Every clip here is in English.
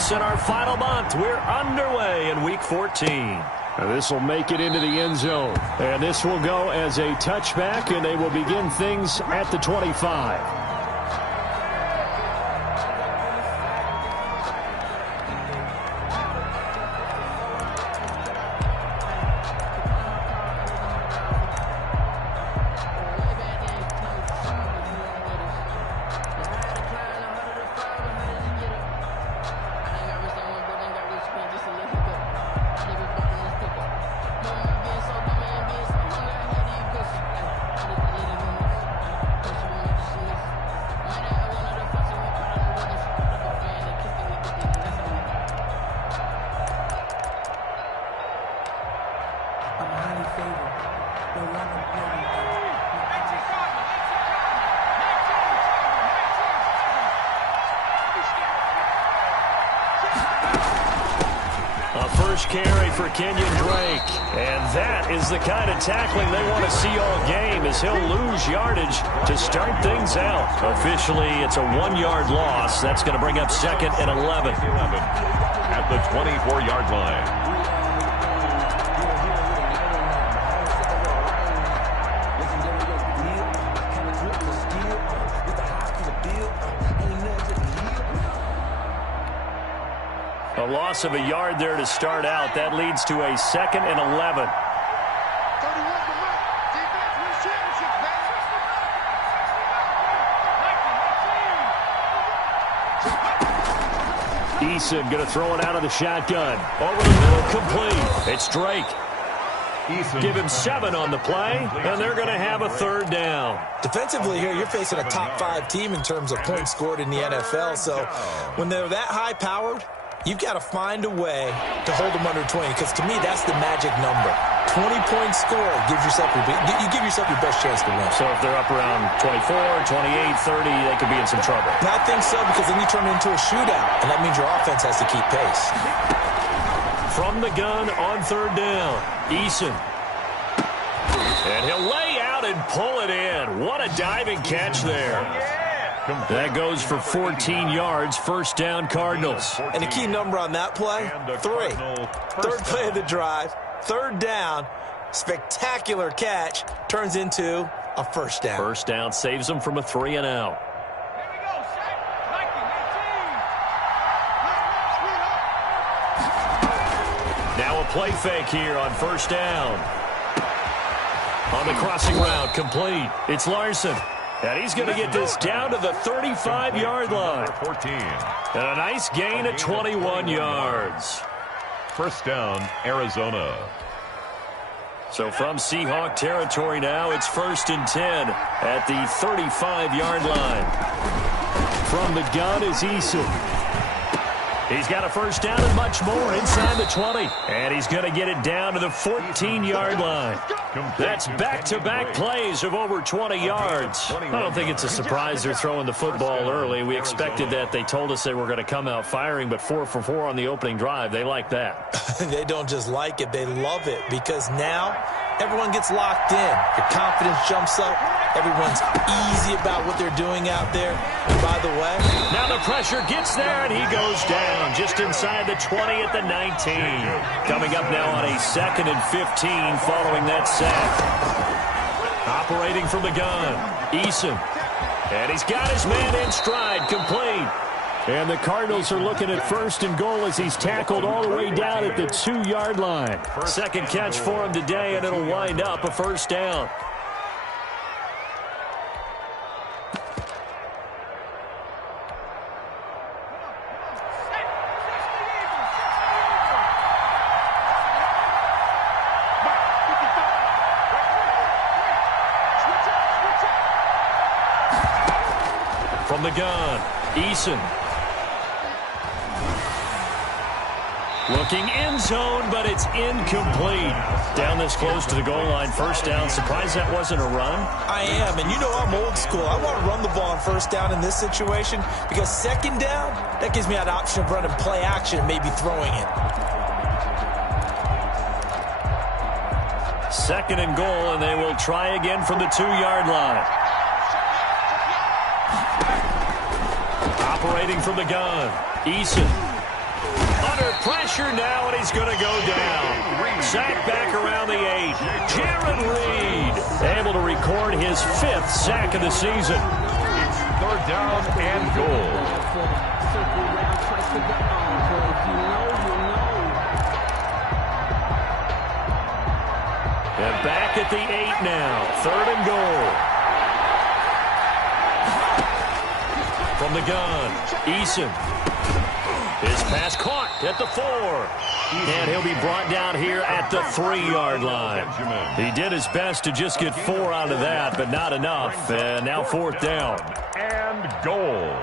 folks. In our final month, we're underway in Week 14. This will make it into the end zone. And this will go as a touchback, and they will begin things at the 25. Carry for Kenyon Drake. And that is the kind of tackling they want to see all game, as he'll lose yardage to start things out. Officially, it's a 1-yard loss. That's going to bring up 2nd and 11. At the 24-yard line. A loss of a yard there to start out. That leads to a 2nd and 11. Eason going to throw it out of the shotgun. Over the middle, complete. It's Drake. Give him 7 on the play, and they're going to have a 3rd down. Defensively here, you're facing a top-5 team in terms of points scored in the NFL. So when they're that high-powered, you've got to find a way to hold them under 20, because to me, that's the magic number. 20-point score gives yourself you give yourself your best chance to win. So if they're up around 24, 28, 30, they could be in some trouble. And I think so, because then you turn it into a shootout, and that means your offense has to keep pace. From the gun on 3rd down, Eason. And he'll lay out and pull it in. What a diving catch there. That goes for 14 yards, 1st down Cardinals. And the key number on that play, 3. 3rd play of the drive, 3rd down, spectacular catch, turns into a 1st down. 1st down saves them from a 3 and out. Now a play fake here on 1st down. On the crossing route, complete. It's Larson. And he's going to get this down to the 35-yard line. 14. And a nice gain at 21 yards. 1st down, Arizona. So from Seahawk territory now, it's 1st and 10 at the 35-yard line. From the gun is Eason. He's got a 1st down and much more inside the 20. And he's going to get it down to the 14-yard line. That's back-to-back plays of over 20 yards. I don't think it's a surprise they're throwing the football early. We expected that. They told us they were going to come out firing, but 4 for 4 on the opening drive. They like that. They don't just like it. They love it, because now everyone gets locked in. Your confidence jumps up. Everyone's easy about what they're doing out there. And by the way, now the pressure gets there, and he goes down just inside the 20 at the 19. Coming up now on a 2nd and 15 following that sack. Operating from the gun, Eason. And he's got his man in stride, complete. And the Cardinals are looking at 1st and goal as he's tackled all the way down at the 2-yard line. 2nd catch for him today, and it'll wind up a 1st down. From the gun, Eason. Looking end zone, but it's incomplete. Down this close to the goal line, 1st down. Surprised that wasn't a run? I am, and you know I'm old school. I want to run the ball on 1st down in this situation, because 2nd down, that gives me an option of running play action and maybe throwing it. 2nd and goal, and they will try again from the 2-yard line. Operating from the gun, Eason. under pressure now, and he's going to go down. Sack back around the 8. Jared Reed able to record his 5th sack of the season. Third down and goal. And back at the 8 now. 3rd and goal. From the gun, Eason. His pass caught at the 4. And he'll be brought down here at the 3-yard line. He did his best to just get 4 out of that, but not enough. And now 4th down. And goal.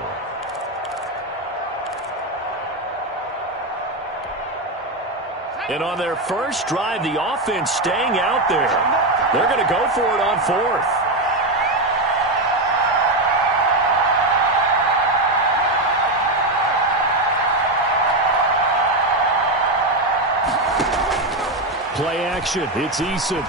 And on their first drive, the offense staying out there. They're going to go for it on 4th. Play action. It's Eason.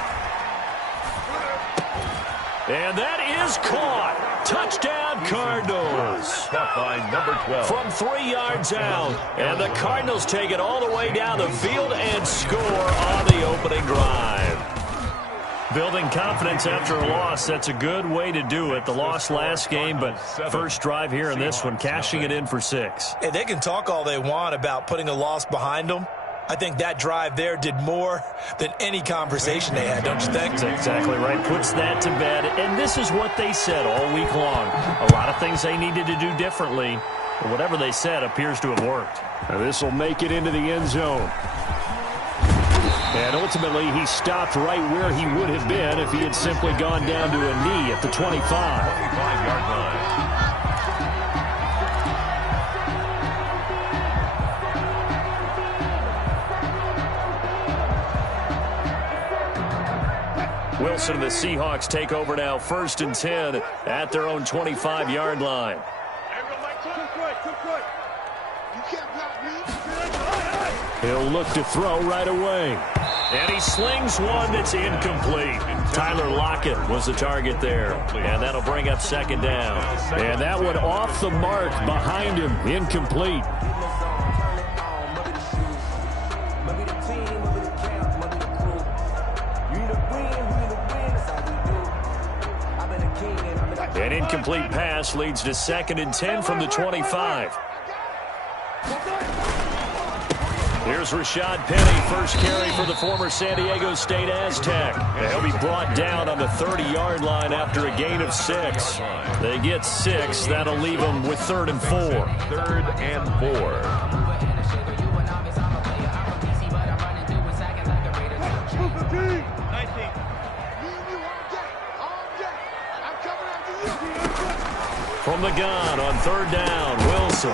And that is caught. Touchdown, Cardinals. Caught by number 12. From 3 yards out. And the Cardinals take it all the way down the field and score on the opening drive. Building confidence after a loss, that's a good way to do it. The loss last game, but first drive here in this one, cashing it in for 6. Hey, they can talk all they want about putting a loss behind them. I think that drive there did more than any conversation they had, don't you think? That's exactly right. Puts that to bed. And this is what they said all week long. A lot of things they needed to do differently. But whatever they said appears to have worked. Now this will make it into the end zone. And ultimately, he stopped right where he would have been if he had simply gone down to a knee at the 25. 25-yard line. Wilson and the Seahawks take over now, 1st and 10 at their own 25-yard line. He'll look to throw right away. And he slings one that's incomplete. Tyler Lockett was the target there. And that'll bring up 2nd down. And that one off the mark behind him, incomplete. An incomplete pass leads to 2nd and 10 from the 25. Here's Rashad Penny, first carry for the former San Diego State Aztec. He'll be brought down on the 30-yard line after a gain of 6. They get 6. That'll leave them with 3rd and 4. 3rd and 4. From the gun on 3rd down, Wilson.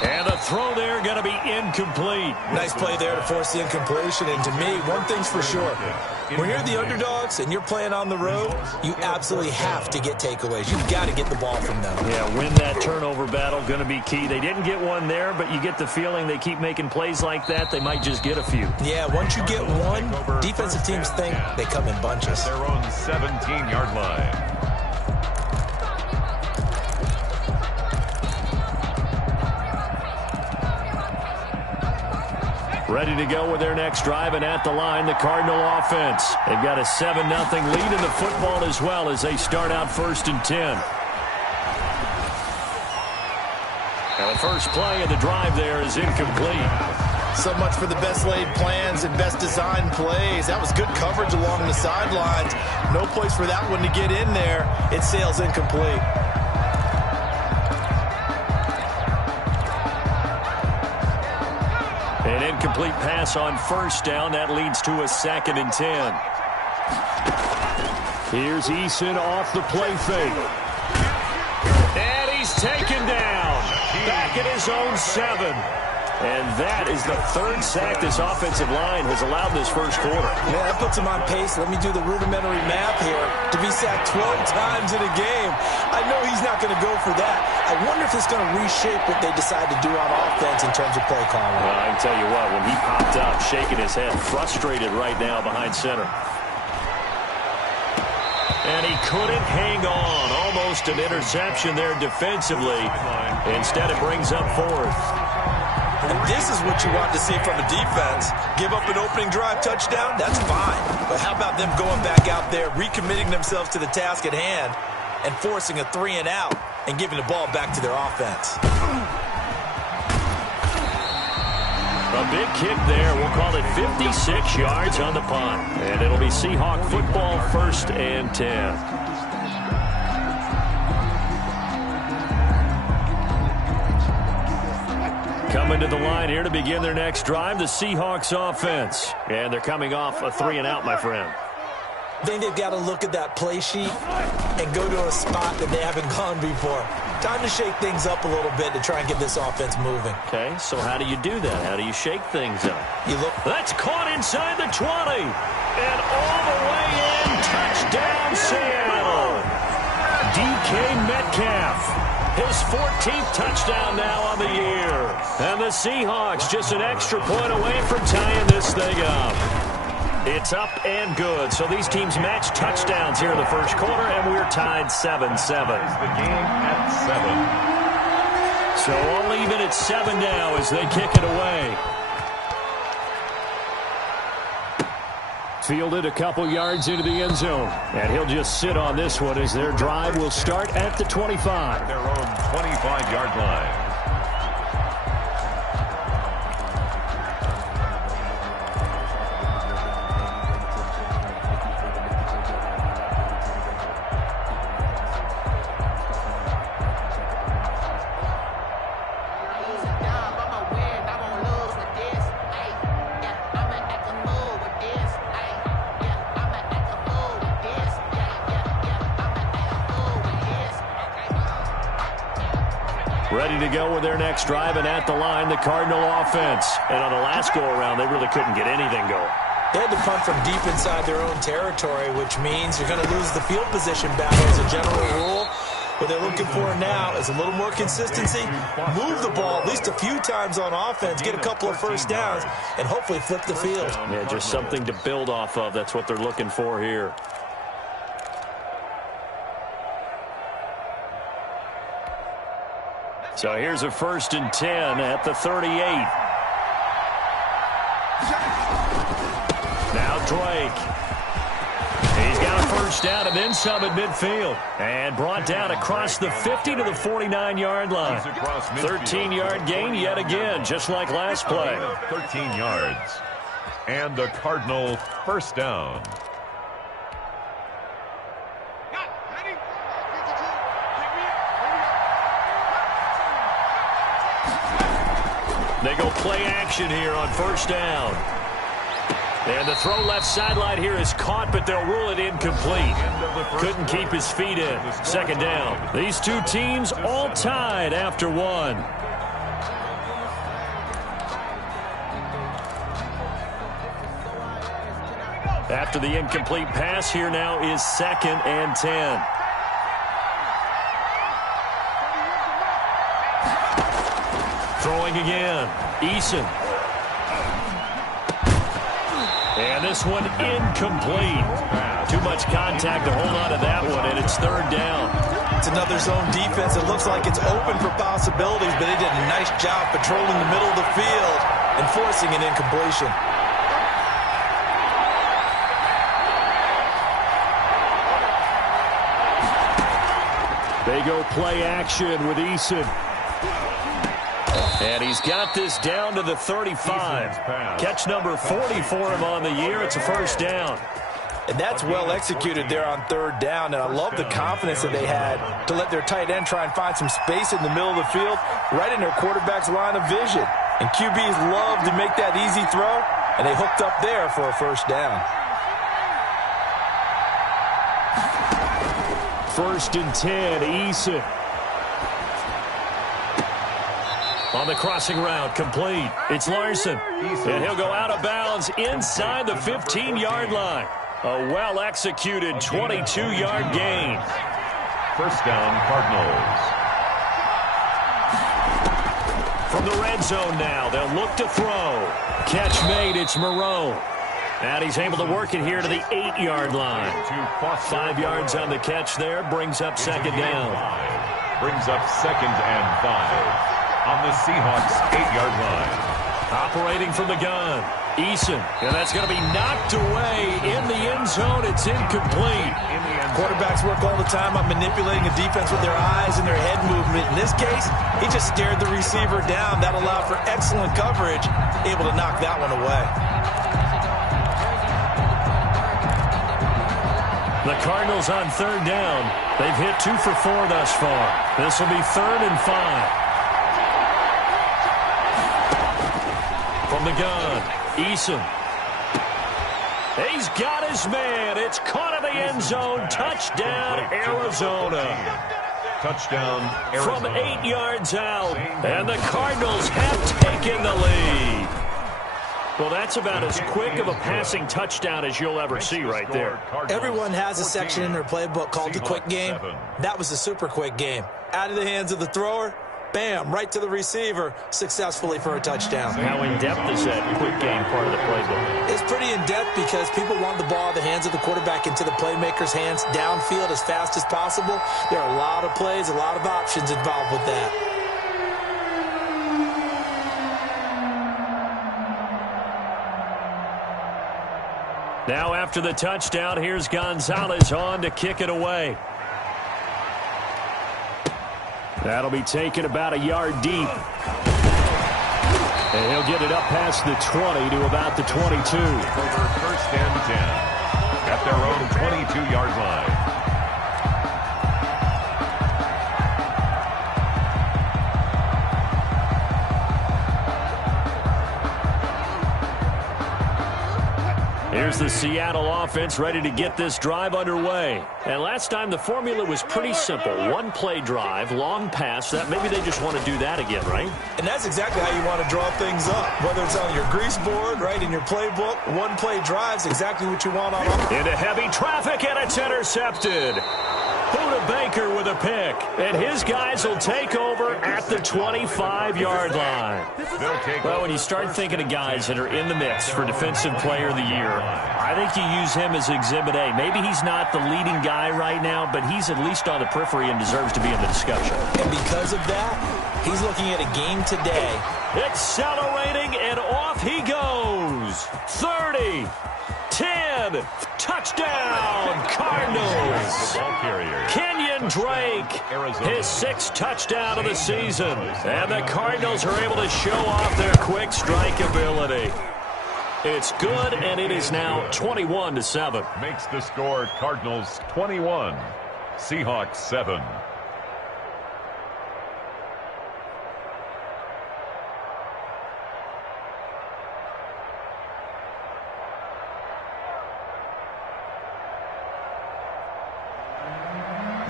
And the throw there going to be incomplete. Nice play there to force the incompletion. And to me, one thing's for sure. When you're the underdogs and you're playing on the road, you absolutely have to get takeaways. You've got to get the ball from them. Yeah, win that turnover battle, going to be key. They didn't get one there, but you get the feeling they keep making plays like that, they might just get a few. Yeah, once you get one, defensive teams think they come in bunches. Their own 17-yard line. Ready to go with their next drive, and at the line, the Cardinal offense. They've got a 7-0 lead in the football as well as they start out 1st and 10. Now the first play of the drive there is incomplete. So much for the best laid plans and best designed plays. That was good coverage along the sidelines. No place for that one to get in there. It sails incomplete. An incomplete pass on 1st down. That leads to a 2nd and 10. Here's Eason off the play fake. And he's taken down. Back at his own 7. And that is the 3rd sack this offensive line has allowed this first quarter. Yeah, that puts him on pace. Let me do the rudimentary math here. To be sacked 12 times in a game, I know he's not going to go for that. I wonder if it's going to reshape what they decide to do on offense in terms of play calling. Well, I can tell you what, when he popped up, shaking his head, frustrated right now behind center. And he couldn't hang on. Almost an interception there defensively. Instead, it brings up 4th. And this is what you want to see from a defense. Give up an opening drive touchdown, that's fine. But how about them going back out there, recommitting themselves to the task at hand, and forcing a 3-and-out and giving the ball back to their offense. A big kick there. We'll call it 56 yards on the punt. And it'll be Seahawk football, 1st and 10. Coming to the line here to begin their next drive, the Seahawks offense. And they're coming off a 3-and-out, my friend. I think they've got to look at that play sheet and go to a spot that they haven't gone before. Time to shake things up a little bit to try and get this offense moving. Okay, so how do you do that? How do you shake things up? You look. That's caught inside the 20. And all the way in. Touchdown, Seattle. DK Metcalf. His 14th touchdown now on the year. And the Seahawks just an extra point away from tying this thing up. It's up and good. So these teams match touchdowns here in the first quarter, and we're tied 7-7. The game at 7. So all even at 7 now as they kick it away. Fielded a couple yards into the end zone. And he'll just sit on this one as their drive will start at the 25. Their own 25-yard line. Ready to go with their next drive, and at the line, the Cardinal offense. And on the last go-around, they really couldn't get anything going. They had to punt from deep inside their own territory, which means you're going to lose the field position battle as a general rule. What they're looking for now is a little more consistency, move the ball at least a few times on offense, get a couple of first downs, and hopefully flip the field. Yeah, just something to build off of. That's what they're looking for here. So here's a 1st and 10 at the 38. Now Drake. He's got a first down and then some at midfield. And brought down across the 50 to the 49-yard line. 13-yard gain yet again, just like last play. 13 yards. And the Cardinal first down. They go play action here on first down. And the throw left sideline here is caught, but they'll rule it incomplete. Couldn't keep his feet in. 2nd down. These two teams all tied after one. After the incomplete pass, here now is 2nd and 10. Throwing again. Eason. And this one incomplete. Too much contact to hold on to that one, and it's 3rd down. It's another zone defense. It looks like it's open for possibilities, but they did a nice job patrolling the middle of the field and forcing an incompletion. They go play action with Eason. And he's got this down to the 35. Catch number 40 for him on the year. It's a first down. And that's well executed there on 3rd down. And I love the confidence that they had to let their tight end try and find some space in the middle of the field, right in their quarterback's line of vision. And QBs love to make that easy throw, and they hooked up there for a first down. 1st and 10, Eason. On the crossing route, complete. It's Larson. And he'll go out of bounds inside the 15-yard line. A well-executed 22-yard gain. First down, Cardinals. From the red zone now, they'll look to throw. Catch made, it's Moreau. And he's able to work it here to the 8-yard line. 5 yards on the catch there, brings up 2nd down. Brings up 2nd and 5. On the Seahawks' 8-yard line. operating from the gun. Eason, and that's going to be knocked away in the end zone. It's incomplete. Quarterbacks work all the time on manipulating a defense with their eyes and their head movement. In this case, he just stared the receiver down. That allowed for excellent coverage, able to knock that one away. The Cardinals on third down. They've hit 2 for 4 thus far. This will be 3rd and 5. From the gun, Eason. He's got his man. It's caught in the end zone. Touchdown, Arizona. Touchdown, Arizona. From 8 yards out. And the Cardinals have taken the lead. Well, that's about as quick of a passing touchdown as you'll ever see right there. Everyone has a section in their playbook called the quick game. That was the super quick game. Out of the hands of the thrower, bam, right to the receiver, successfully for a touchdown. How in-depth is that quick game part of the playbook? It's pretty in-depth because people want the ball in the hands of the quarterback into the playmaker's hands downfield as fast as possible. There are a lot of plays, a lot of options involved with that. Now after the touchdown, here's Gonzalez on to kick it away. That'll be taken about a yard deep. And he'll get it up past the 20 to about the 22. Over 1st and 10 at their own 22-yard line. Here's the Seattle offense ready to get this drive underway. And last time the formula was pretty simple. 1-play drive, long pass. That maybe they just want to do that again, right? And that's exactly how you want to draw things up. Whether it's on your grease board, right, in your playbook, 1-play drive's exactly what you want on offense. Into heavy traffic, and it's intercepted. Buda Baker with a pick. And his guys will take over at the 25-yard line. Well, when you start thinking of guys that are in the mix for Defensive Player of the Year, I think you use him as Exhibit A. Maybe he's not the leading guy right now, but he's at least on the periphery and deserves to be in the discussion. And because of that, he's looking at a game today. Accelerating, and off he goes. 30, 10, touchdown, Cardinals. Kenyon Drake, his 6th touchdown of the season. And the Cardinals are able to show off their quick strike ability. It's good, and it is now 21-7. Makes the score Cardinals 21, Seahawks 7.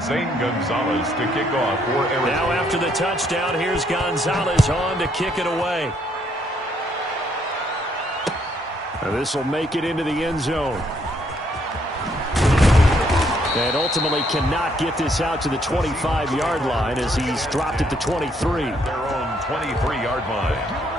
Zane Gonzalez to kick off for Arizona. Now after the touchdown, here's Gonzalez on to kick it away. And this will make it into the end zone. And ultimately cannot get this out to the 25-yard line as he's dropped at the 23. Their own 23-yard line.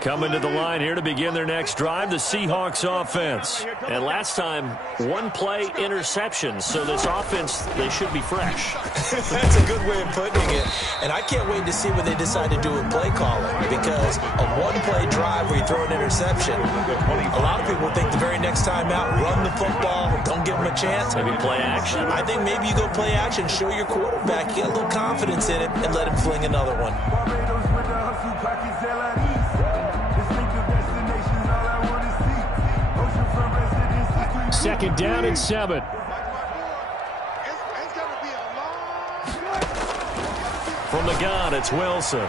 Coming to the line here to begin their next drive, the Seahawks offense. And last time, 1-play interception, so this offense, they should be fresh. That's a good way of putting it. And I can't wait to see what they decide to do with play calling, because a 1-play drive where you throw an interception, a lot of people think the very next time out, run the football, don't give them a chance. Maybe play action. I think maybe you go play action, show your quarterback, get a little confidence in it, and let him fling another one. 2nd down and 7. From the gun, it's Wilson.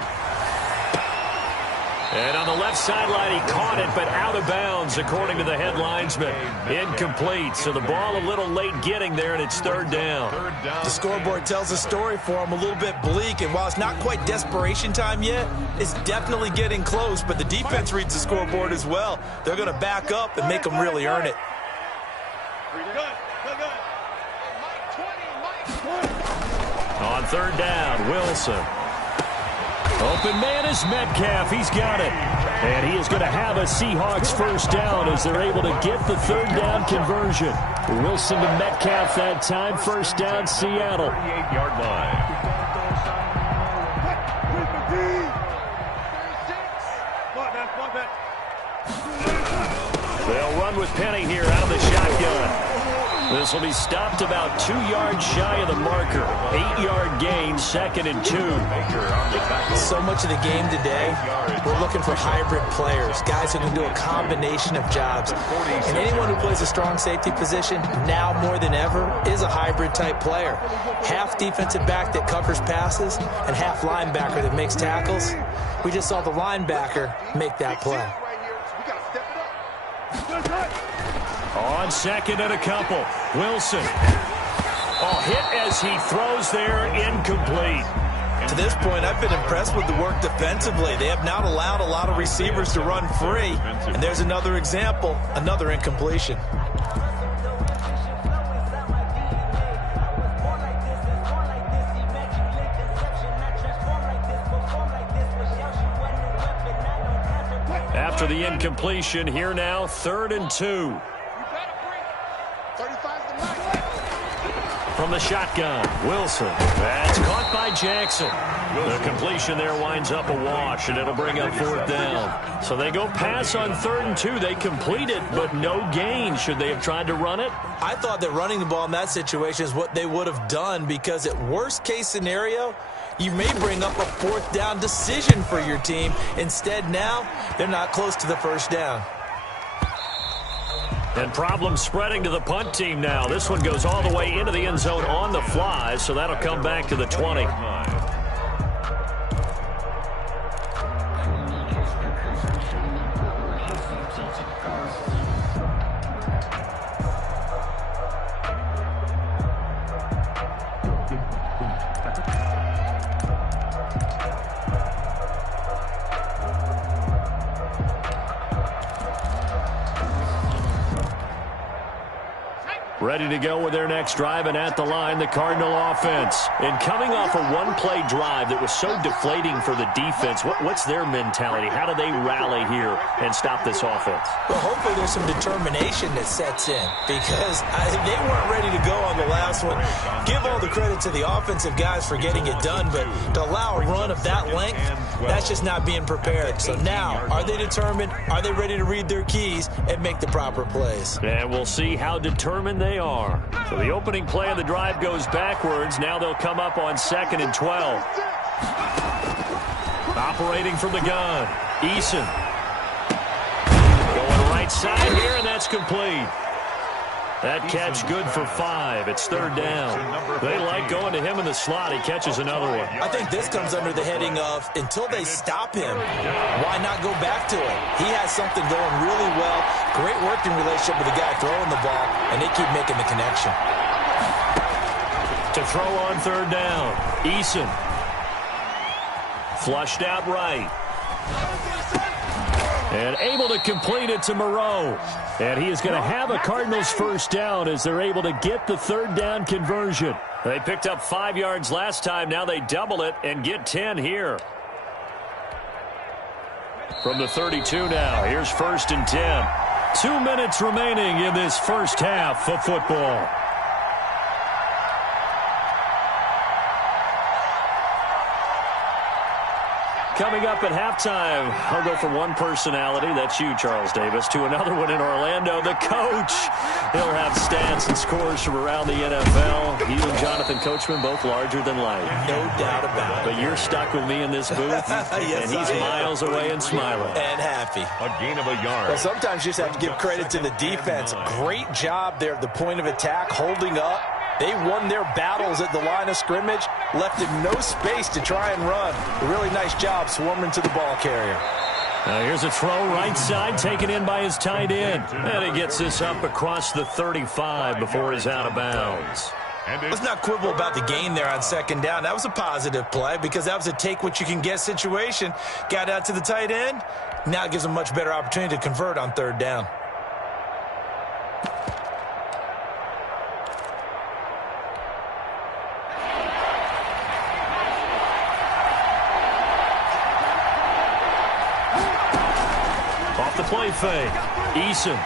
And on the left sideline, he caught it, but out of bounds, according to the head linesman. Incomplete, so the ball a little late getting there, and it's 3rd down. The scoreboard tells a story for him, a little bit bleak, and while it's not quite desperation time yet, it's definitely getting close, but the defense reads the scoreboard as well. They're going to back up and make them really earn it. On 3rd down, Wilson. Open man is Metcalf. He's got it. And he is going to have a Seahawks first down as they're able to get the third down conversion. Wilson to Metcalf that time. First down, Seattle. 38-yard line. They'll run with Penny here out of the shotgun. This will be stopped about 2 yards shy of the marker. 8-yard gain, 2nd and 2. So much of the game today, we're looking for hybrid players, guys who can do a combination of jobs. And anyone who plays a strong safety position, now more than ever, is a hybrid-type player. Half defensive back that covers passes and half linebacker that makes tackles. We just saw the linebacker make that play. On 2nd and a couple, Wilson. Hit as he throws there, incomplete. To this point, I've been impressed with the work defensively. They have not allowed a lot of receivers to run free. And there's another example, another incompletion. After the incompletion, here now, 3rd and 2. From the shotgun, Wilson. That's caught by Jackson. The completion there winds up a wash, and it'll bring up 4th down. So they go pass on 3rd and 2. They complete it, but no gain. Should they have tried to run it? I thought that running the ball in that situation is what they would have done, because at worst case scenario, you may bring up a 4th down decision for your team. Instead, now, they're not close to the first down. And problems spreading to the punt team now. This one goes all the way into the end zone on the fly, so that'll come back to the 20. Ready to go with their next drive, and at the line, the Cardinal offense. And coming off a one-play drive that was so deflating for the defense, what's their mentality? How do they rally here and stop this offense? Well, hopefully there's some determination that sets in, because they weren't ready to go on the last one. Give all the credit to the offensive guys for getting it done, but to allow a run of that length, that's just not being prepared. So now, are they determined? Are they ready to read their keys and make the proper plays? And we'll see how determined they are. So the opening play of the drive goes backwards. Now they'll come up on 2nd and 12. Operating from the gun, Eason. Going right side here, and that's complete. That catch good for 5. It's 3rd down. They like going to him in the slot. He catches another one. I think this comes under the heading of, until they stop him, why not go back to it? He has something going really well. Great working relationship with the guy throwing the ball, and they keep making the connection. To throw on 3rd down, Eason. Flushed out right. And able to complete it to Moreau. And he is going to have a Cardinals first down as they're able to get the 3rd down conversion. They picked up 5 yards last time. Now they double it and get 10 here. From the 32 now, here's 1st and 10. 2 minutes remaining in this first half of football. Coming up at halftime, I'll go from one personality, that's you, Charles Davis, to another one in Orlando, the coach. He'll have stats and scores from around the NFL. You and Jonathan Coachman, both larger than life. No doubt about it. But you're stuck with me in this booth, yes, and he's miles away and smiling. And happy. A gain of a yard. Well, sometimes you just have to give credit to the defense. Great job there at the point of attack, holding up. They won their battles at the line of scrimmage, left him no space to try and run. A really nice job swarming to the ball carrier. Here's a throw right side, taken in by his tight end. And he gets this up across the 35 before he's out of bounds. Let's not quibble about the gain there on 2nd down. That was a positive play because that was a take-what-you-can-get situation. Got out to the tight end. Now it gives him a much better opportunity to convert on 3rd down. the play fake. Eason.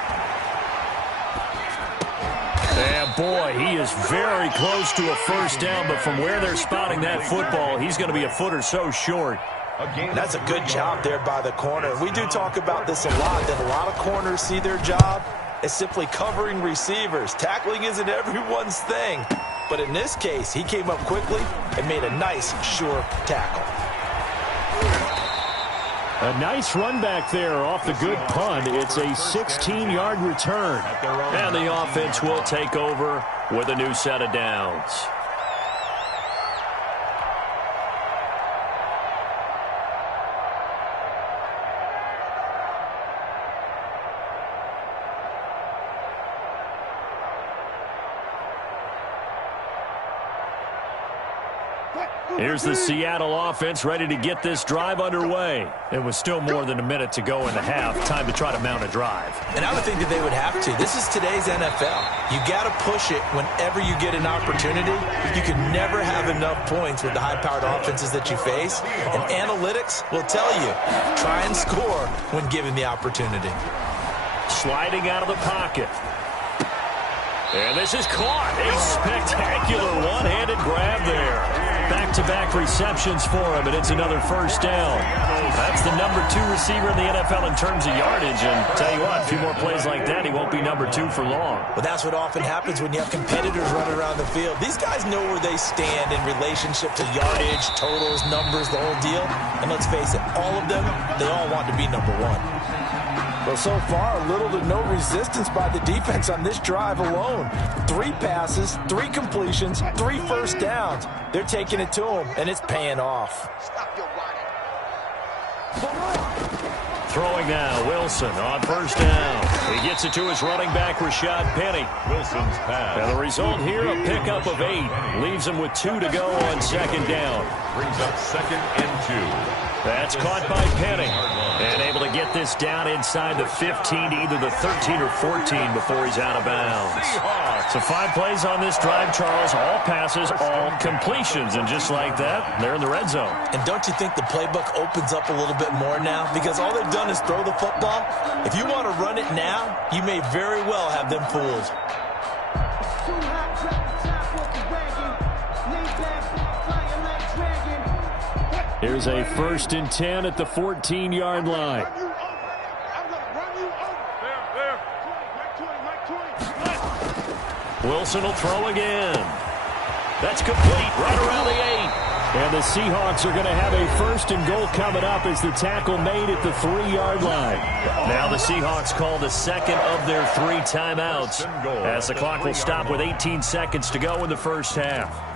And boy, he is very close to a first down, but from where they're spotting that football, he's going to be a foot or so short. That's a good job there by the corner. We do talk about this a lot, that a lot of corners see their job as simply covering receivers. Tackling isn't everyone's thing. But in this case, he came up quickly and made a nice, sure tackle. A nice run back there off the good punt. It's a 16-yard return. And the offense will take over with a new set of downs. Here's the Seattle offense ready to get this drive underway. It was still more than a minute to go in the half. Time to try to mount a drive. And I would think that they would have to. This is today's NFL. You got to push it whenever you get an opportunity. You can never have enough points with the high-powered offenses that you face. And analytics will tell you, try and score when given the opportunity. Sliding out of the pocket. And this is caught. A spectacular one-handed grab there. Back-to-back receptions for him, and it's another first down. That's the number 2 receiver in the NFL in terms of yardage, and tell you what, a few more plays like that, he won't be number 2 for long. Well, that's what often happens when you have competitors running around the field. These guys know where they stand in relationship to yardage, totals, numbers, the whole deal. And let's face it, all of them, they all want to be number 1. Well, so far, little to no resistance by the defense on this drive alone. 3 passes, 3 completions, 3 first downs. They're taking it to him, and it's paying off. Throwing now, Wilson on first down. He gets it to his running back, Rashad Penny. Wilson's pass. And the result here, a pickup of 8. Leaves him with 2 to go on second down. Brings up 2nd and 2. That's caught by Penny. And able to get this down inside the 15 to either the 13 or 14 before he's out of bounds. So 5 plays on this drive, Charles. All passes, all completions. And just like that, they're in the red zone. And don't you think the playbook opens up a little bit more now? Because all they've done is throw the football. If you want to run it now, you may very well have them fooled. Here's a 1st and 10 at the 14-yard line. Wilson will throw again. That's complete right around the 8. And the Seahawks are going to have a 1st and goal coming up as the tackle made at the 3-yard line. Now the Seahawks call the second of their 3 timeouts as the clock will stop with 18 seconds to go in the first half.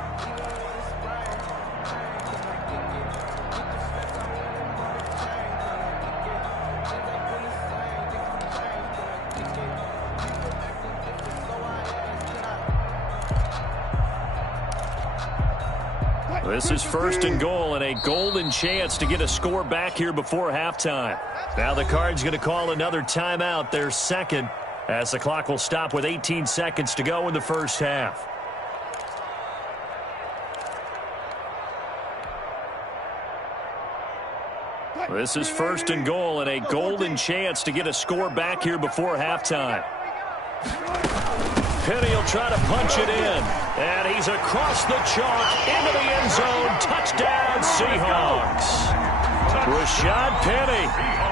This is 1st and goal and a golden chance to get a score back here before halftime. Now the Cards going to call another timeout, their 2nd, as the clock will stop with 18 seconds to go in the first half. This is 1st and goal and a golden chance to get a score back here before halftime. Penny will try to punch it in. And he's across the chalk into the end zone. Touchdown, Seahawks. Rashad Penny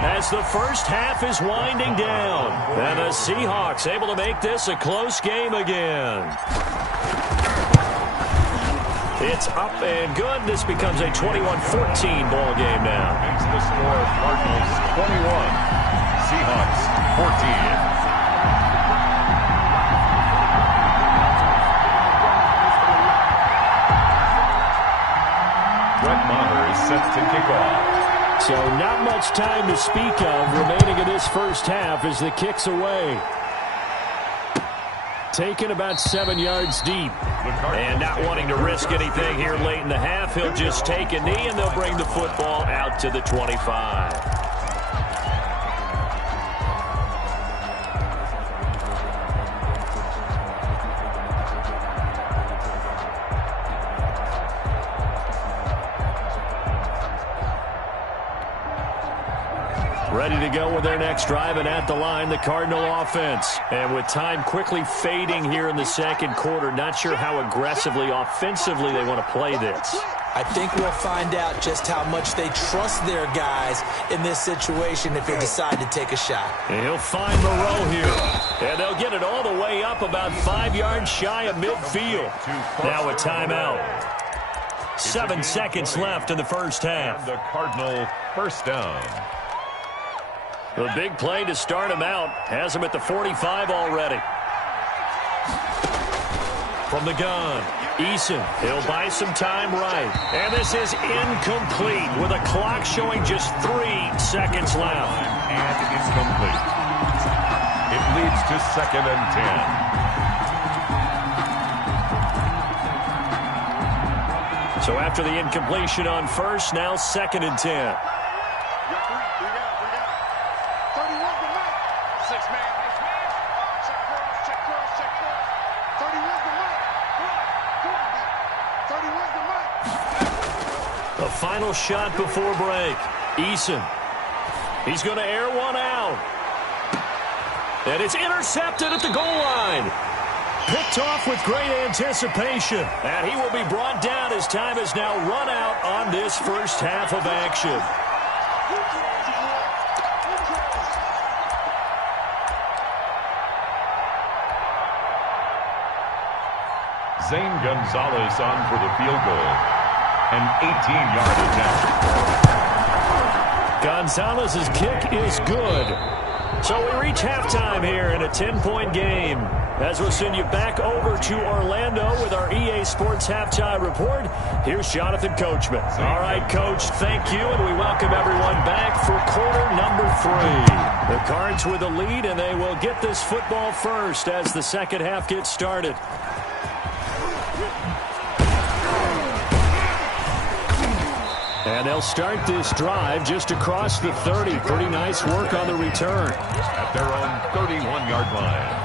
as the first half is winding down. And the Seahawks able to make this a close game again. It's up and good. This becomes a 21-14 ball game now. Makes the score Cardinals 21, Seahawks 14. Set to kick off. So not much time to speak of remaining in this first half as the kick's away. Taken about 7 yards deep. And not wanting to risk anything here late in the half, he'll just take a knee and they'll bring the football out to the 25. Ready to go with their next drive, and at the line, the Cardinal offense. And with time quickly fading here in the second quarter, not sure how aggressively, offensively they want to play this. I think we'll find out just how much they trust their guys in this situation if they decide to take a shot. And he'll find Moreau here. And they'll get it all the way up about 5 yards shy of midfield. Now a timeout. 7 seconds left in the first half. The Cardinal first down. The big play to start him out has him at the 45 already. From the gun, Eason, he'll buy some time right. And this is incomplete with a clock showing just 3 seconds left. And incomplete. It leads to 2nd and 10. So after the incompletion on first, now 2nd and 10. A final shot before break. Eason. He's going to air one out. And it's intercepted at the goal line. Picked off with great anticipation. And he will be brought down as time has now run out on this first half of action. Zane Gonzalez on for the field goal. An 18-yard attempt. Gonzalez's kick is good. So we reach halftime here in a 10-point game. As we'll send you back over to Orlando with our EA Sports Halftime Report, here's Jonathan Coachman. All right, Coach, thank you, and we welcome everyone back for quarter number 3. The Cards with the lead, and they will get this football first as the second half gets started. And they'll start this drive just across the 30. Pretty nice work on the return. At their own 31-yard line.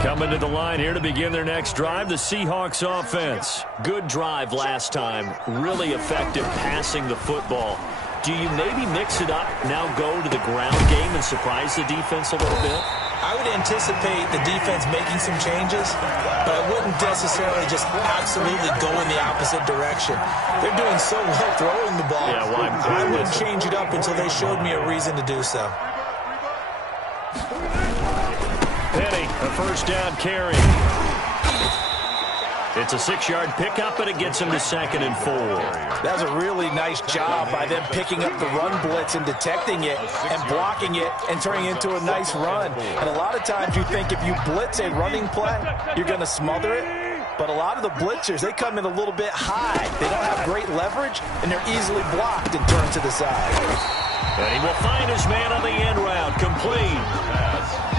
Coming to the line here to begin their next drive, the Seahawks offense. Good drive last time. Really effective passing the football. Do you maybe mix it up, now go to the ground game and surprise the defense a little bit? I would anticipate the defense making some changes, but I wouldn't necessarily just absolutely go in the opposite direction. They're doing so well throwing the ball. Yeah, well, I wouldn't change it up until they showed me a reason to do so. Penny, a first down carry. It's a 6-yard pickup, and it gets him to 2nd and 4. That's a really nice job by them picking up the run blitz and detecting it and blocking it and turning it into a nice run. And a lot of times you think if you blitz a running play, you're going to smother it. But a lot of the blitzers, they come in a little bit high. They don't have great leverage, and they're easily blocked and turned to the side. And he will find his man on the end route, complete.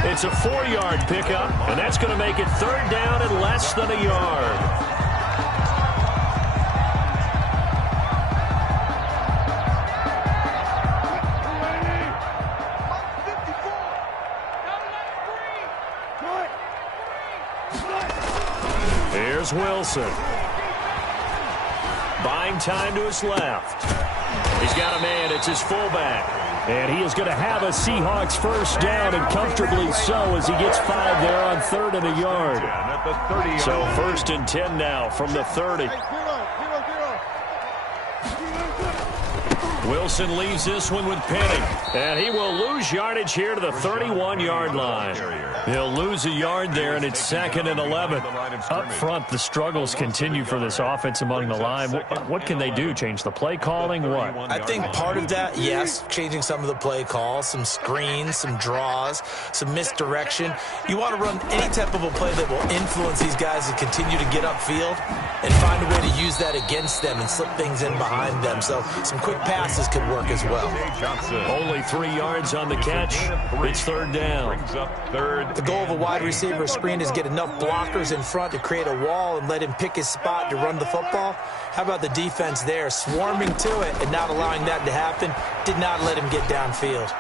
It's a 4-yard pickup, and that's going to make it 3rd down and less than a yard. Here's Wilson. Buying time to his left. He's got a man. It's his fullback. And he is going to have a Seahawks first down, and comfortably so, as he gets 5 there on 3rd and a yard. So 1st and 10 now from the 30. Wilson leaves this one with Penny. And he will lose yardage here to the 31-yard line. He'll lose a yard there, and it's 2nd and 11. Up front, the struggles continue for this offense among the line. What can they do? Change the play calling? What? I think part of that, yes, changing some of the play calls, some screens, some draws, some misdirection. You want to run any type of a play that will influence these guys to continue to get upfield and find a way to use that against them and slip things in behind them. So some quick passes could work as well. Only 3 yards on the catch. It's 3rd down. The goal of a wide receiver screen is get enough blockers in front to create a wall and let him pick his spot to run the football. How about the defense there, swarming to it and not allowing that to happen? Did not let him get downfield.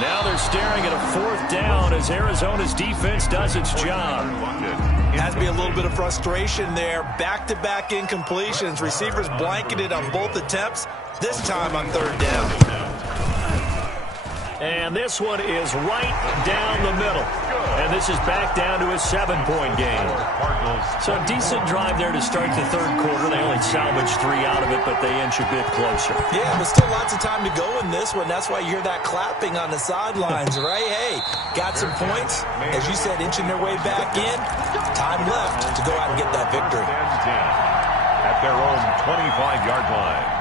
Now they're staring at a 4th down as Arizona's defense does its job. Has to be a little bit of frustration there. Back-to-back incompletions. Receivers blanketed on both attempts, this time on 3rd down. And this one is right down the middle. And this is back down to a 7-point game. So a decent drive there to start the 3rd quarter. They only salvaged 3 out of it, but they inch a bit closer. Yeah, but still lots of time to go in this one. That's why you hear that clapping on the sidelines, right? Hey, got some points. As you said, inching their way back in. Time left to go out and get that victory. At their own 25-yard line.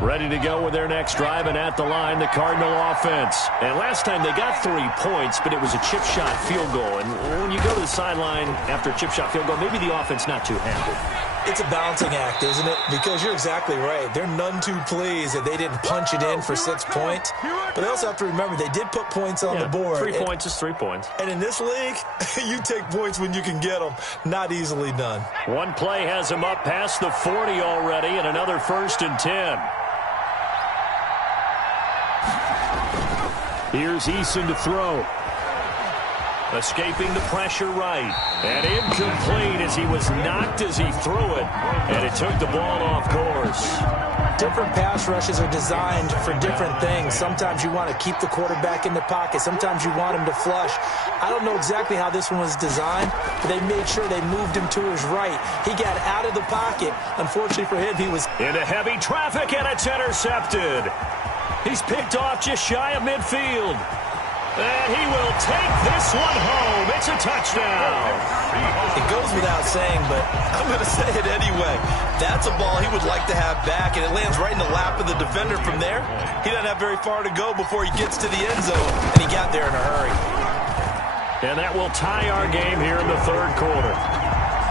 Ready to go with their next drive, and at the line, the Cardinal offense. And last time they got 3 points, but it was a chip shot field goal. And when you go to the sideline after a chip shot field goal, maybe the offense not too happy. It's a balancing act, isn't it? Because you're exactly right. They're none too pleased that they didn't punch it in for 6 points. But they also have to remember they did put points on the board. 3 points is 3 points. And in this league, you take points when you can get them. Not easily done. One play has them up past the 40 already, and another 1st and 10. Here's Eason to throw. Escaping the pressure right. And incomplete as he was knocked as he threw it. And it took the ball off course. Different pass rushes are designed for different things. Sometimes you want to keep the quarterback in the pocket. Sometimes you want him to flush. I don't know exactly how this one was designed, but they made sure they moved him to his right. He got out of the pocket. Unfortunately for him, he was into heavy traffic, and it's intercepted. He's picked off just shy of midfield. And he will take this one home. It's a touchdown. It goes without saying, but I'm going to say it anyway. That's a ball he would like to have back, and it lands right in the lap of the defender from there. He doesn't have very far to go before he gets to the end zone, and he got there in a hurry. And that will tie our game here in the 3rd quarter.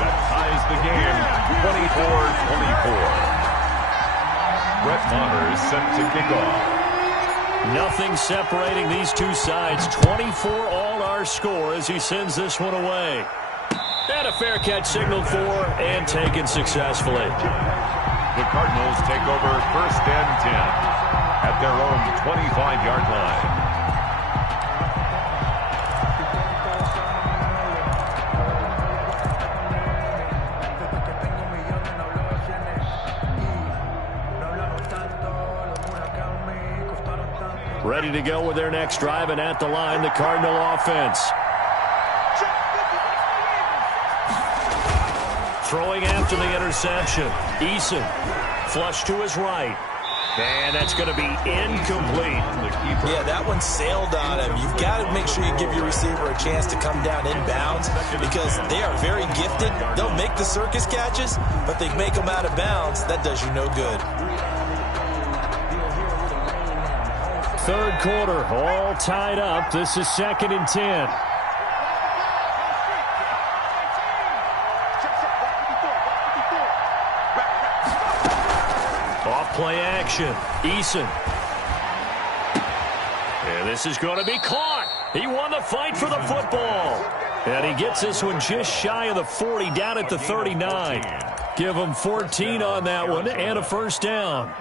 That ties the game 24-24. Brett Maher is set to kick off. Nothing separating these two sides. 24 all our score as he sends this one away. And a fair catch signaled for and taken successfully. The Cardinals take over 1st and 10 at their own 25-yard line. Ready to go with their next drive, and at the line, the Cardinal offense. Throwing after the interception. Eason, flush to his right. And that's going to be incomplete. Yeah, that one sailed on him. You've got to make sure you give your receiver a chance to come down inbounds because they are very gifted. They'll make the circus catches, but they make them out of bounds. That does you no good. 3rd quarter, all tied up. This is 2nd and 10. Off play action. Eason. And this is going to be caught. He won the fight for the football. And he gets this one just shy of the 40, down at the 39. Give him 14 on that one and a 1st down.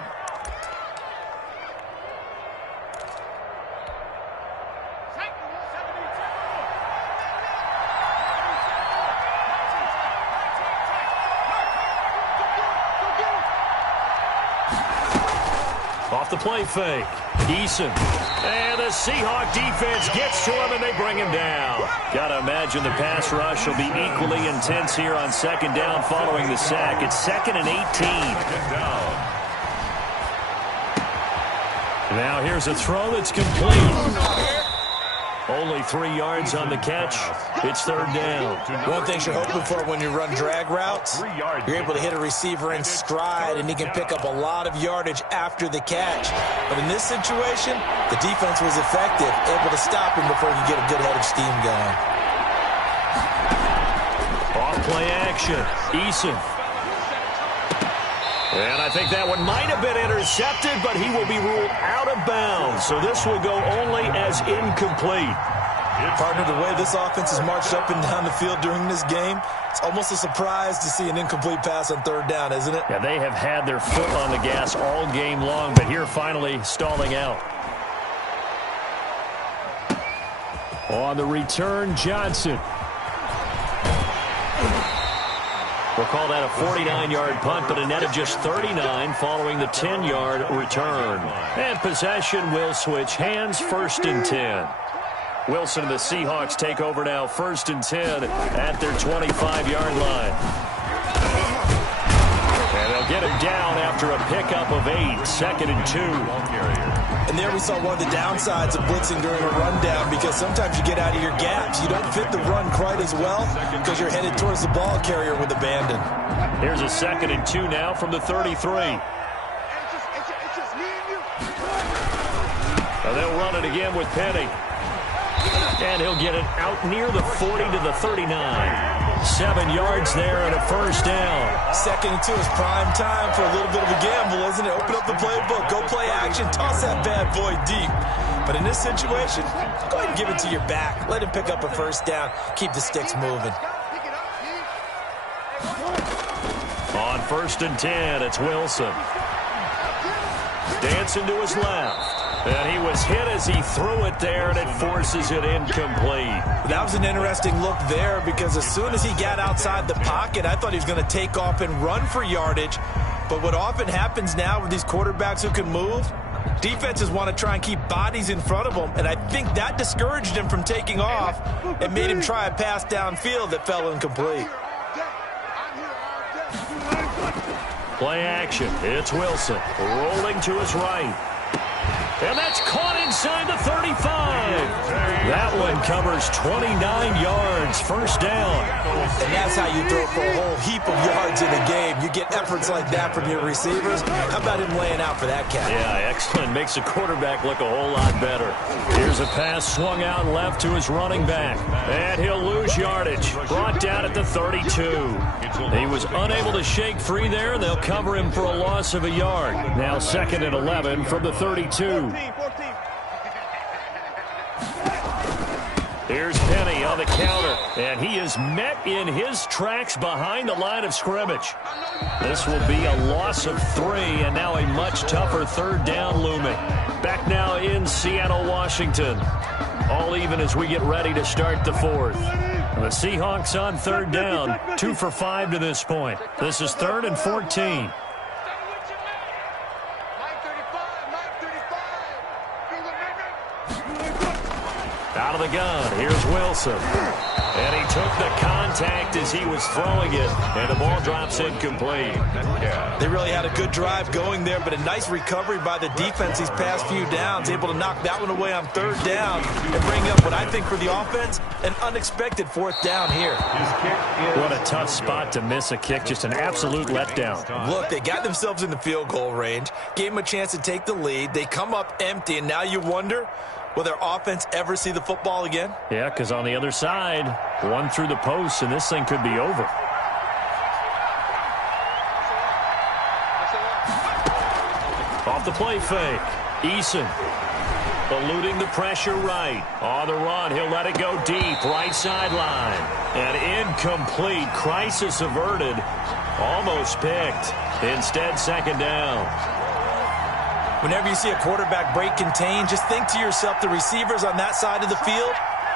Off the play fake. Eason. And the Seahawk defense gets to him, and they bring him down. Got to imagine the pass rush will be equally intense here on 2nd down following the sack. It's 2nd and 18. Now here's a throw that's complete. Only 3 yards on the catch. It's 3rd down. One thing you're hoping for when you run drag routes, you're able to hit a receiver in stride, and he can pick up a lot of yardage after the catch. But in this situation, the defense was effective, able to stop him before he could get a good head of steam going. Off play action. Eason. And I think that one might have been intercepted, but he will be ruled out of bounds. So this will go only as incomplete. Partner, the way this offense has marched up and down the field during this game, it's almost a surprise to see an incomplete pass on third down, isn't it? Yeah, they have had their foot on the gas all game long, but here finally stalling out. On the return, Johnson. We'll call that a 49-yard punt, but a net of just 39 following the 10-yard return. And possession will switch hands, 1st and 10. Wilson and the Seahawks take over now, 1st and 10 at their 25-yard line. And they'll get him down after a pickup of 8, 2nd and 2. And there we saw one of the downsides of blitzing during a rundown, because sometimes you get out of your gaps. You don't fit the run quite as well because you're headed towards the ball carrier with abandon. Here's a 2nd and 2 now from the 33. And they'll run it again with Penny. And he'll get it out near the 40 to the 39. 7 yards there and a 1st down. 2nd and 2 is prime time for a little bit of a gamble, isn't it? Open up the playbook, go play action, toss that bad boy deep. But in this situation, go ahead and give it to your back. Let him pick up a 1st down. Keep the sticks moving. On 1st and 10, it's Wilson. Dancing to his left. And he was hit as he threw it there, and it forces it incomplete. That was an interesting look there, because as soon as he got outside the pocket, I thought he was going to take off and run for yardage. But what often happens now with these quarterbacks who can move, defenses want to try and keep bodies in front of them, and I think that discouraged him from taking off and made him try a pass downfield that fell incomplete. Play action. It's Wilson rolling to his right. And that's caught inside the 35. That one covers 29 yards, 1st down. And that's how you throw for a whole heap of yards in a game. You get efforts like that from your receivers. How about him laying out for that cat? Yeah, excellent. Makes the quarterback look a whole lot better. Here's a pass swung out left to his running back. And he'll lose yardage. Brought down at the 32. He was unable to shake free there. They'll cover him for a loss of a yard. Now 2nd and 11 from the 32. Here's Penny on the counter, and he is met in his tracks behind the line of scrimmage. This will be a loss of 3, and now a much tougher 3rd down looming. Back now in Seattle, Washington. All even as we get ready to start the 4th. The Seahawks on 3rd down, 2 for 5 to this point. This is 3rd and 14. Out of the gun, here's Wilson. And he took the contact as he was throwing it, and the ball drops incomplete. They really had a good drive going there, but a nice recovery by the defense these past few downs, able to knock that one away on 3rd down and bring up what I think for the offense, an unexpected 4th down here. What a tough spot to miss a kick, just an absolute letdown. Look, they got themselves in the field goal range, gave them a chance to take the lead. They come up empty, and now you wonder, will their offense ever see the football again? Yeah, because on the other side, one through the post, and this thing could be over. Off the play fake. Eason eluding the pressure right. On the run, he'll let it go deep. Right sideline. And incomplete. Crisis averted. Almost picked. Instead, 2nd down. Whenever you see a quarterback break contain, just think to yourself, the receivers on that side of the field,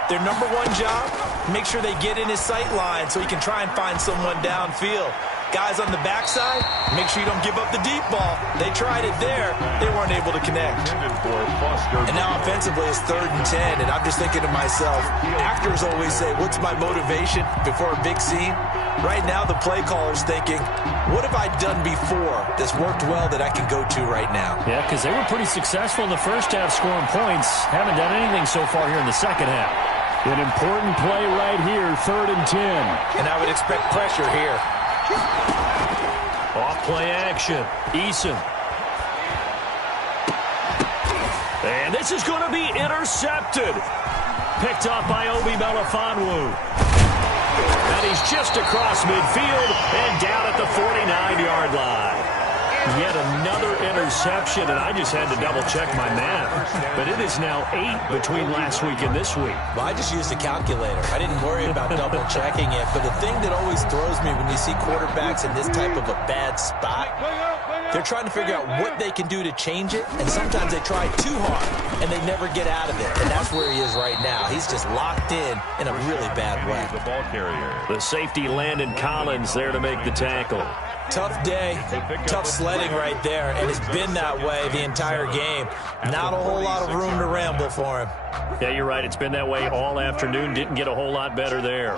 their number one job, make sure they get in his sight line so he can try and find someone downfield. Guys on the backside, make sure you don't give up the deep ball. They tried it there. They weren't able to connect. And now offensively it's 3rd and 10, and I'm just thinking to myself, actors always say, what's my motivation before a big scene? Right now the play caller's thinking, what have I done before that's worked well that I can go to right now? Yeah, because they were pretty successful in the first half scoring points. Haven't done anything so far here in the second half. An important play right here, 3rd and 10. And I would expect pressure here. Off play action. Eason. And this is going to be intercepted. Picked up by Obi Melifonwu. And he's just across midfield and down at the 49-yard line. Yet another interception, and I just had to double-check my math. But it is now 8 between last week and this week. Well, I just used a calculator. I didn't worry about double-checking it. But the thing that always throws me when you see quarterbacks in this type of a bad spot, they're trying to figure out what they can do to change it, and sometimes they try too hard, and they never get out of it. And that's where he is right now. He's just locked in a really bad way. The ball carrier. The safety, Landon Collins, there to make the tackle. Tough day, tough sledding right there, and it's been that way the entire game. Not a whole lot of room to ramble for him. Yeah, you're right. It's been that way all afternoon. Didn't get a whole lot better there.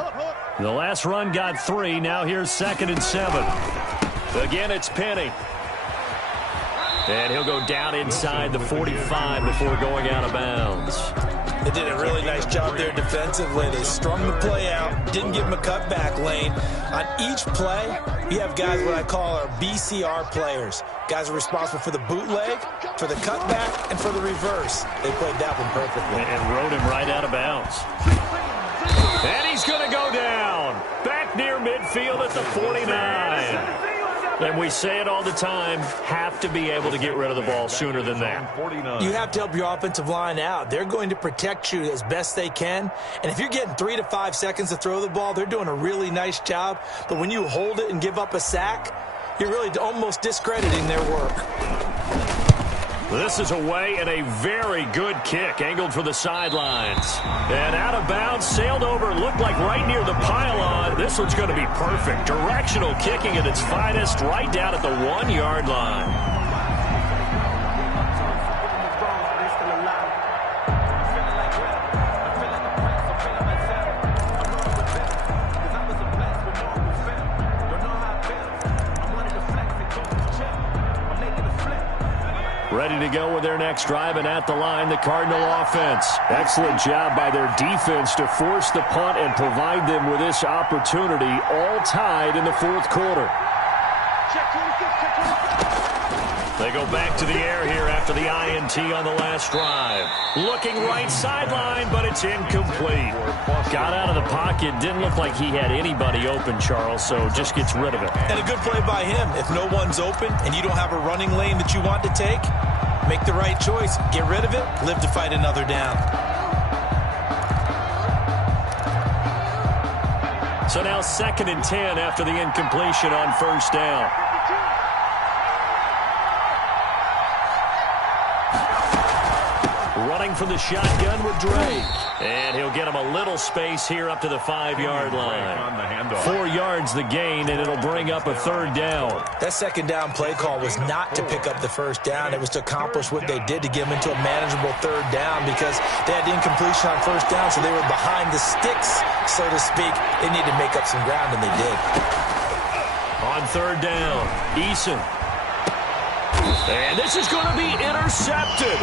The last run got 3. Now here's 2nd and 7. Again, it's Penny. And he'll go down inside the 45 before going out of bounds. They did a really nice job there defensively. They strung the play out, didn't give him a cutback lane. On each play, you have guys what I call our BCR players. Guys are responsible for the bootleg, for the cutback, and for the reverse. They played that one perfectly. And rode him right out of bounds. And he's going to go down. Back near midfield at the 49. And we say it all the time, have to be able to get rid of the ball sooner than that. You have to help your offensive line out. They're going to protect you as best they can. And if you're getting 3 to 5 seconds to throw the ball, they're doing a really nice job. But when you hold it and give up a sack, you're really almost discrediting their work. This is away and a very good kick, angled for the sidelines. And out of bounds, sailed over, looked like right near the pylon. This one's going to be perfect. Directional kicking at its finest, right down at the 1-yard line. Ready to go with their next drive, and at the line, the Cardinal offense. Excellent job by their defense to force the punt and provide them with this opportunity, all tied in the 4th quarter. They go back to the air here after the INT on the last drive. Looking right sideline, but it's incomplete. Got out of the pocket. Didn't look like he had anybody open, Charles, so just gets rid of it. And a good play by him. If no one's open and you don't have a running lane that you want to take, make the right choice. Get rid of it. Live to fight another down. So now 2nd and 10 after the incompletion on 1st down. Running from the shotgun with Drake. And he'll get him a little space here up to the 5-yard line. 4 yards the gain, and it'll bring up a 3rd down. That 2nd down play call was not to pick up the 1st down. It was to accomplish what they did to get them into a manageable 3rd down because they had the incompletion on 1st down, so they were behind the sticks, so to speak. They needed to make up some ground, and they did. On 3rd down, Eason. And this is going to be intercepted.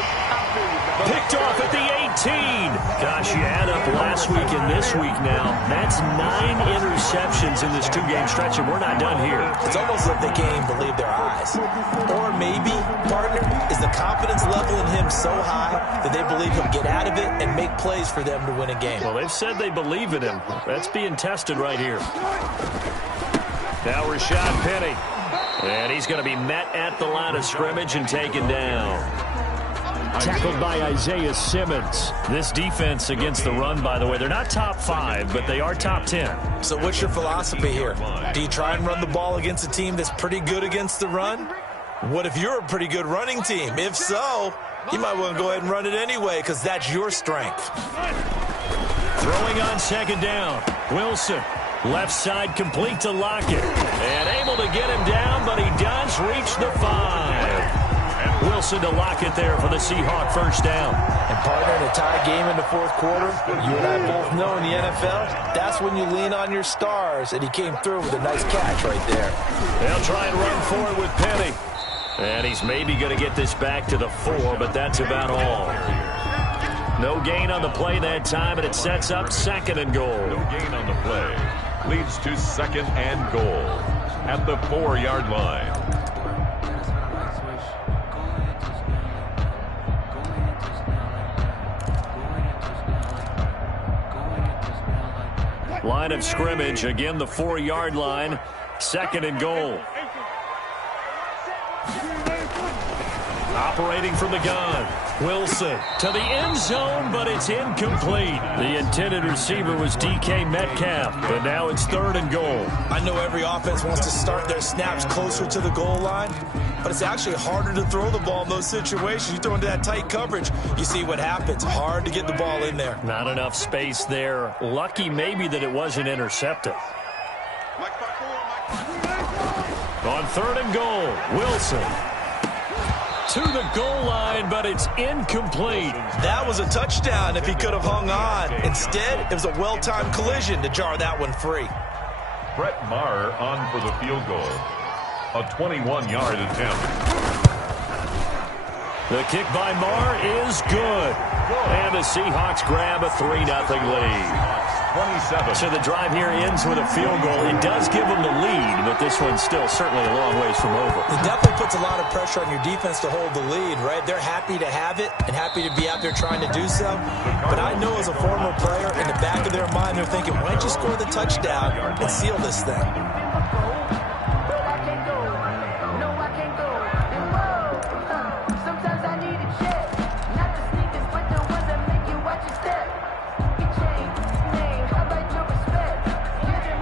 Picked off at the 18. Gosh, you add up last week and this week now. That's 9 interceptions in this 2-game stretch, and we're not done here. It's almost like they can't even believe their eyes. Or maybe, partner, is the confidence level in him so high that they believe he'll get out of it and make plays for them to win a game. Well, they've said they believe in him. That's being tested right here. Now Rashad Penny. And he's going to be met at the line of scrimmage and taken down. Tackled by Isaiah Simmons. This defense against the run, by the way, they're not top 5, but they are top 10. So what's your philosophy here? Do you try and run the ball against a team that's pretty good against the run? What if you're a pretty good running team? If so, you might want to go ahead and run it anyway because that's your strength. Throwing on 2nd down. Wilson. Left side complete to Lockett. And able to get him down, but he does reach the 5. Wilson to Lockett there for the Seahawk 1st down. And partner, in a tie game in the 4th quarter, you and I both know in the NFL, that's when you lean on your stars, and he came through with a nice catch right there. They'll try and run forward with Penny. And he's maybe going to get this back to the 4, but that's about all. No gain on the play that time, and it sets up 2nd and goal. No gain on the play. Leads to 2nd and goal at the 4-yard line. Line of scrimmage, again the 4-yard line, 2nd and goal. Operating from the gun. Wilson to the end zone, but it's incomplete. The intended receiver was DK Metcalf, but now it's 3rd and goal. I know every offense wants to start their snaps closer to the goal line, but it's actually harder to throw the ball in those situations. You throw into that tight coverage, you see what happens. Hard to get the ball in there. Not enough space there. Lucky maybe that it wasn't intercepted. On 3rd and goal, Wilson to the goal line, but it's incomplete. That was a touchdown if he could have hung on. Instead, it was a well-timed collision to jar that one free. Brett Maher on for the field goal. A 21-yard attempt. The kick by Maher is good. And the Seahawks grab a 3-0 lead. 27. So the drive here ends with a field goal. It does give them the lead, but this one's still certainly a long ways from over. It definitely puts a lot of pressure on your defense to hold the lead, right? They're happy to have it and happy to be out there trying to do so. But I know as a former player, in the back of their mind, they're thinking, why don't you score the touchdown and seal this thing?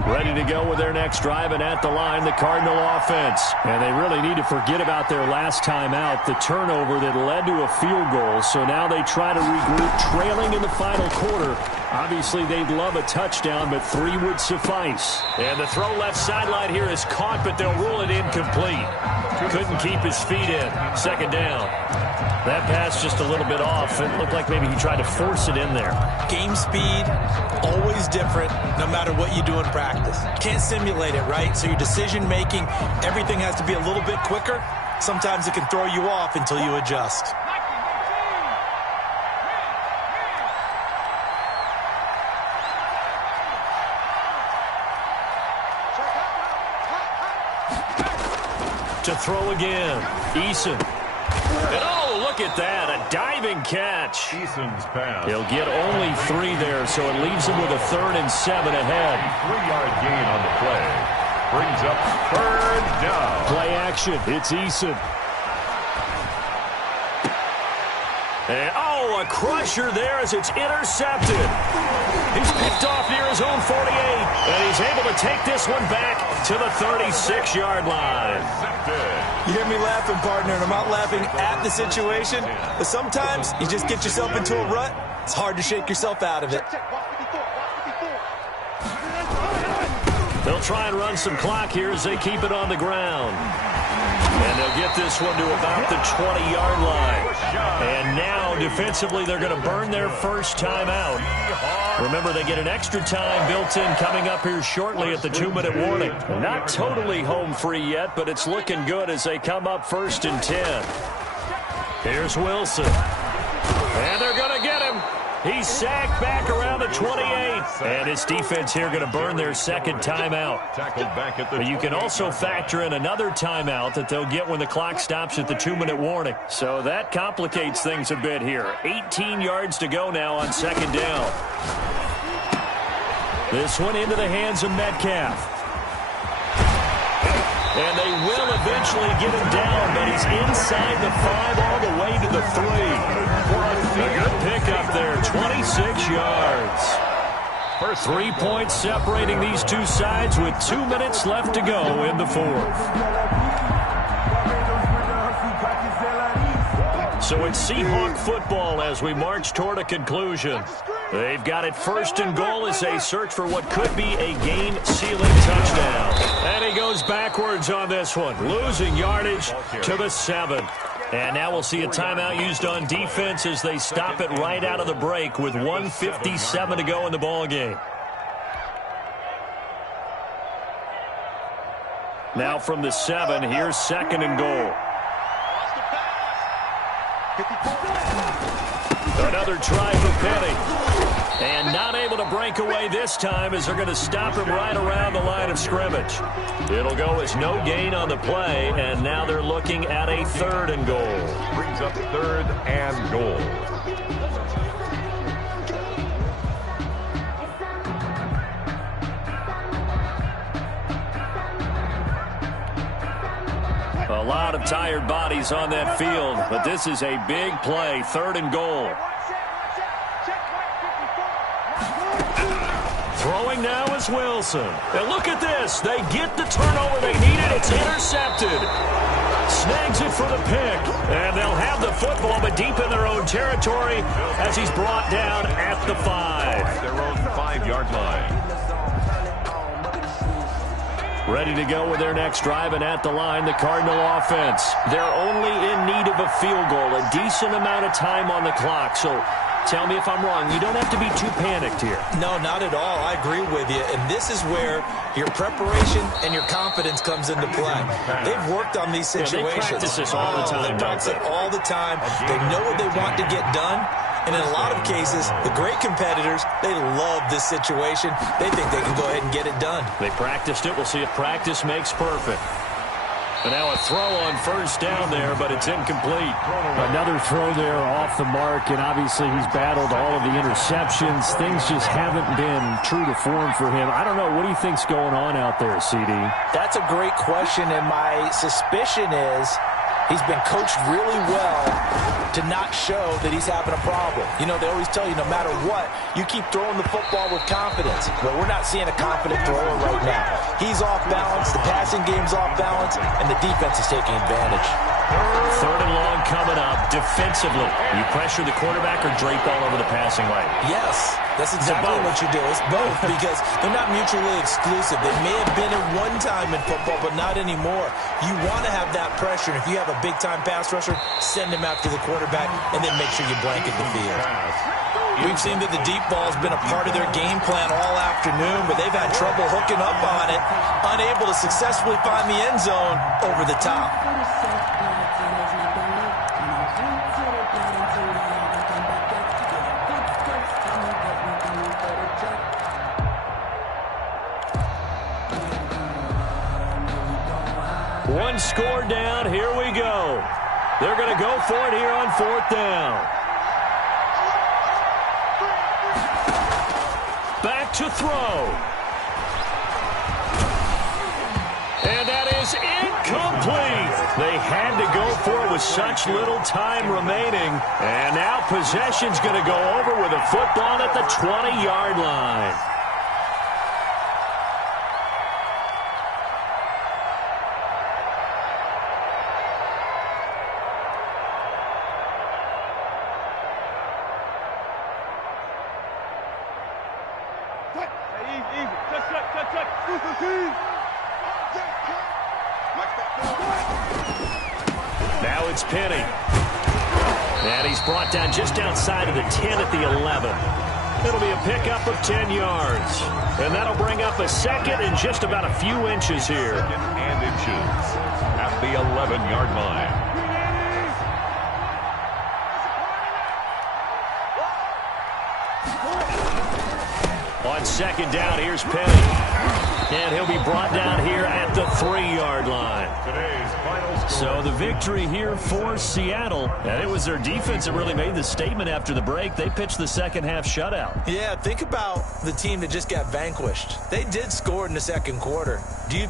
Ready to go with their next drive, and at the line, the Cardinal offense. And they really need to forget about their last time out, the turnover that led to a field goal. So now they try to regroup, trailing in the final quarter. Obviously, they'd love a touchdown, but 3 would suffice. And the throw left sideline here is caught, but they'll rule it incomplete. Couldn't keep his feet in. 2nd down. That pass just a little bit off. It looked like maybe he tried to force it in there. Game speed, always different, no matter what you do in practice. Can't simulate it, right? So your decision-making, everything has to be a little bit quicker. Sometimes it can throw you off until you adjust. To throw again. Eason. And oh, look at that. A diving catch. Eason's pass. He'll get only 3 there, so it leaves him with a 3rd and 7 ahead. 3-yard gain on the play. Brings up 3rd down. Play action. It's Eason. And, oh, a crusher there as it's intercepted. He's picked off near his own 48, and he's able to take this one back to the 36-yard line. You hear me laughing, partner, and I'm not laughing at the situation, but sometimes you just get yourself into a rut. It's hard to shake yourself out of it. They'll try and run some clock here as they keep it on the ground. And they'll get this one to about the 20-yard line. And now, defensively, they're going to burn their first timeout. Remember, they get an extra time built in coming up here shortly at the 2-minute warning. Not totally home free yet, but it's looking good as they come up 1st and 10. Here's Wilson. And they're going to get him. He's sacked back around the 28. And his defense here going to burn their 2nd timeout. Tackled back at the But you can also factor in another timeout that they'll get when the clock stops at the 2-minute warning. So that complicates things a bit here. 18 yards to go now on 2nd down. This one into the hands of Metcalf. And they will eventually get him down, but he's inside the 5 all the way to the 3. A good pickup there, 26 yards. 3 points separating these two sides with 2 minutes left to go in the 4th. So it's Seahawk football as we march toward a conclusion. They've got it 1st and goal as they search for what could be a game-sealing touchdown. And he goes backwards on this one, losing yardage to the 7. And now we'll see a timeout used on defense as they stop it right out of the break with 1:57 to go in the ballgame. Now from the 7, here's 2nd and goal. Another try for Penny. And not able to break away this time as they're going to stop him right around the line of scrimmage. It'll go as no gain on the play, and now they're looking at a 3rd and goal. Brings up 3rd and goal. lot of tired bodies on that field, but this is a big play, 3rd and goal. Throwing now is Wilson. And look at this. They get the turnover they needed. It's intercepted. Snags it for the pick. And they'll have the football, but deep in their own territory as he's brought down at the 5. Their own 5-yard line. Ready to go with their next drive, and at the line, the Cardinal offense. They're only in need of a field goal, a decent amount of time on the clock. So tell me if I'm wrong. You don't have to be too panicked here. No, not at all. I agree with you. And this is where your preparation and your confidence comes into play. They've worked on these situations. They practice this all the time. They practice it all the time. They know what they want to get done. And in a lot of cases, the great competitors, they love this situation. They think they can go ahead and get it done. They practiced it. We'll see if practice makes perfect. And now a throw on 1st down there, but it's incomplete. Another throw there off the mark, and obviously he's battled all of the interceptions. Things just haven't been true to form for him. I don't know. What do you think's going on out there, CD? That's a great question, and my suspicion is he's been coached really well to not show that he's having a problem. You know, they always tell you no matter what, you keep throwing the football with confidence. But we're not seeing a confident thrower right now. He's off balance, the passing game's off balance, and the defense is taking advantage. 3rd and long coming up defensively. You pressure the quarterback or drape all over the passing lane? Yes, that's exactly what you do. It's both because they're not mutually exclusive. They may have been at one time in football, but not anymore. You want to have that pressure. And if you have a big-time pass rusher, send him after the quarterback and then make sure you blanket the field. We've seen that the deep ball has been a part of their game plan all afternoon, but they've had trouble hooking up on it, unable to successfully find the end zone over the top. One score down. Here we go. They're going to go for it here on 4th down. Back to throw. And that is incomplete. They had to go for it with such little time remaining. And now possession's going to go over with a football at the 20-yard line. Now it's Penny. And he's brought down just outside of the 10 at the 11. It'll be a pickup of 10 yards. And that'll bring up a 2nd and just about a few inches here. 2nd and inches at the 11-yard line. On 2nd down, here's Penny. And he'll be brought down here at the 3-yard line. So the victory here for Seattle. And it was their defense that really made the statement after the break. They pitched the second-half shutout. Yeah, think about the team that just got vanquished. They did score in the 2nd quarter. Do you